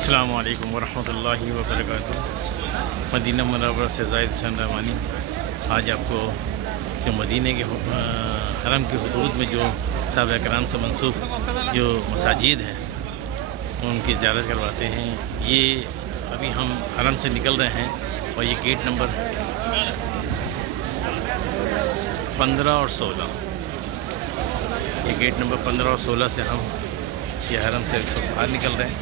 السلام علیکم ورحمۃ اللہ وبرکاتہ۔ مدینہ منورہ سے زاہد حسین رحمانی آج آپ کو جو مدینہ کے حرم کی حدود میں جو صحابہ کرام سے منسوب جو مساجد ہیں ان کی زیارت کرواتے ہیں۔ یہ ابھی ہم حرم سے نکل رہے ہیں اور یہ گیٹ نمبر 15 اور 16، یہ گیٹ نمبر 15 اور 16 سے ہم یہ حرم سے باہر نکل رہے ہیں۔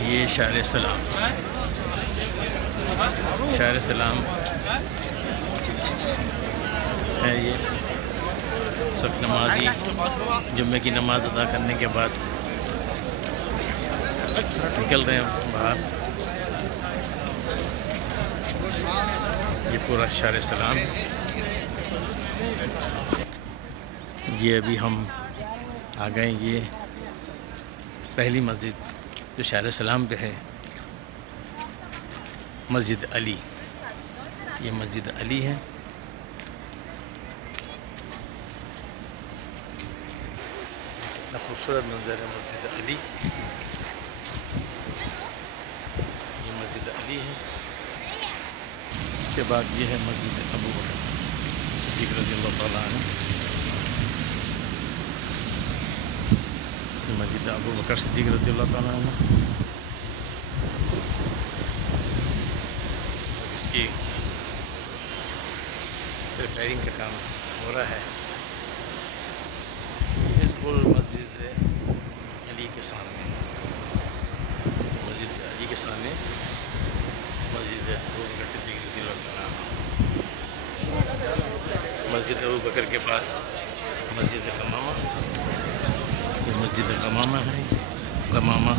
یہ شہر سلام ہے۔ یہ سب نمازی جمعے کی نماز ادا کرنے کے بعد نکل رہے ہیں باہر۔ یہ پورا شہر سلام ہے۔ یہ ابھی ہم آ گئے، یہ پہلی مسجد جو شہر سلام پہ ہے، مسجد علی۔ یہ مسجد علی ہے۔ کتنا خوبصورت منظر ہے مسجد علی۔ یہ مسجد علی ہے۔ اس کے بعد یہ ہے مسجد ابو بکر صدیق رضی اللہ تعالیٰ عنہ۔ مسجد ابو بکر صدیق رضی اللہ تعالیٰ عنہ۔ اس کی ریپیئرنگ کا کام ہو رہا ہے۔ بالکل مسجد علی کے سامنے، مسجد علی کے سامنے مسجد ابو بکر صدیق رضی اللہ تعالیٰ عنہ۔ مسجد ابو بکر کے بعد مسجد غمامہ، یہ مسجد غمامہ ہے۔ غمامہ